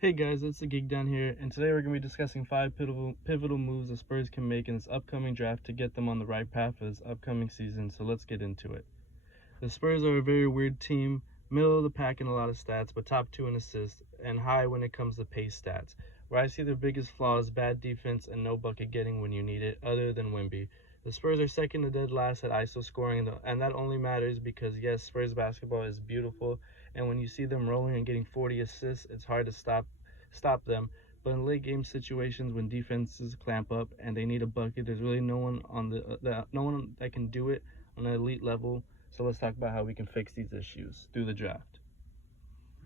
Hey guys, it's the Geek down here, and today we're going to be discussing 5 pivotal moves the Spurs can make in this upcoming draft to get them on the right path for this upcoming season, so let's get into it. The Spurs are a very weird team, middle of the pack in a lot of stats, but top 2 in assists, and high when it comes to pace stats. Where I see their biggest flaw is bad defense and no bucket getting when you need it, other than Wemby. The Spurs are second to dead last at ISO scoring, and that only matters because, yes, Spurs basketball is beautiful, and when you see them rolling and getting 40 assists, it's hard to stop them. But in late game situations, when defenses clamp up and they need a bucket, there's really no one no one that can do it on an elite level. So let's talk about how we can fix these issues through the draft.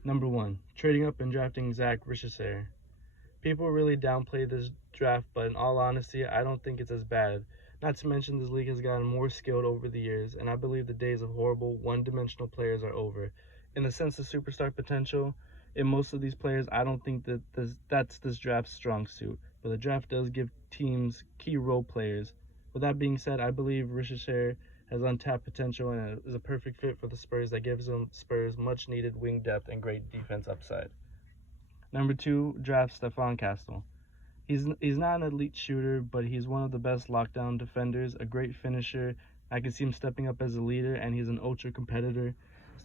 Number 1, trading up and drafting Zach Richardson. People really downplay this draft, but in all honesty, I don't think it's as bad. Not to mention this league has gotten more skilled over the years, and I believe the days of horrible one-dimensional players are over. In the sense of superstar potential, in most of these players, I don't think that's this draft's strong suit, but the draft does give teams key role players. With that being said, I believe Richardson has untapped potential and is a perfect fit for the Spurs that gives them Spurs much needed wing depth and great defense upside. Number 2, draft Stephon Castle. He's not an elite shooter, but he's one of the best lockdown defenders, a great finisher. I can see him stepping up as a leader, and he's an ultra competitor.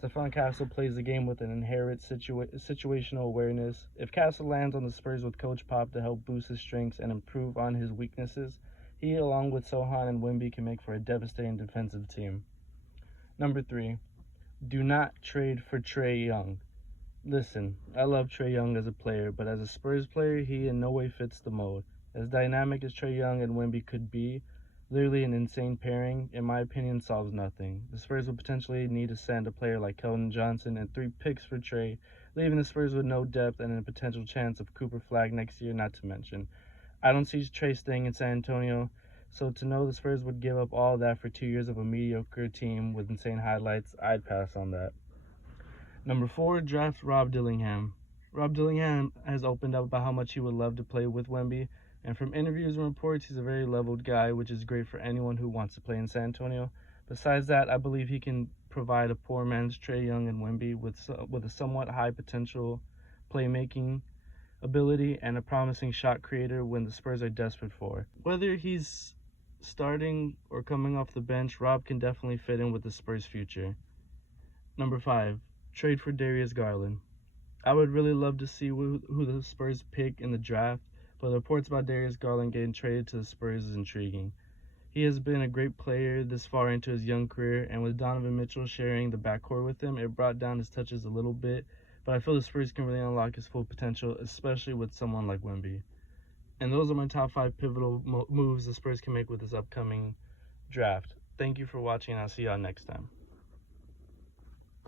Stephon Castle plays the game with an inherent situational awareness. If Castle lands on the Spurs with Coach Pop to help boost his strengths and improve on his weaknesses, he, along with Sohan and Wemby, can make for a devastating defensive team. Number 3, do not trade for Trae Young. Listen, I love Trae Young as a player, but as a Spurs player, he in no way fits the mold. As dynamic as Trae Young and Wemby could be, literally an insane pairing, in my opinion, solves nothing. The Spurs would potentially need to send a player like Keldon Johnson and 3 picks for Trae, leaving the Spurs with no depth and a potential chance of Cooper Flag next year, not to mention. I don't see Trae staying in San Antonio, so to know the Spurs would give up all that for 2 years of a mediocre team with insane highlights, I'd pass on that. Number 4, draft Rob Dillingham. Rob Dillingham has opened up about how much he would love to play with Wemby, and from interviews and reports, he's a very leveled guy, which is great for anyone who wants to play in San Antonio. Besides that, I believe he can provide a poor man's Trae Young and Wemby with a somewhat high potential playmaking ability and a promising shot creator when the Spurs are desperate for. Whether he's starting or coming off the bench, Rob can definitely fit in with the Spurs' future. Number 5, trade for Darius Garland. I would really love to see who the Spurs pick in the draft, but the reports about Darius Garland getting traded to the Spurs is intriguing. He has been a great player this far into his young career, and with Donovan Mitchell sharing the backcourt with him, it brought down his touches a little bit, but I feel the Spurs can really unlock his full potential, especially with someone like Wemby. And those are my top 5 pivotal moves the Spurs can make with this upcoming draft. Thank you for watching, and I'll see y'all next time.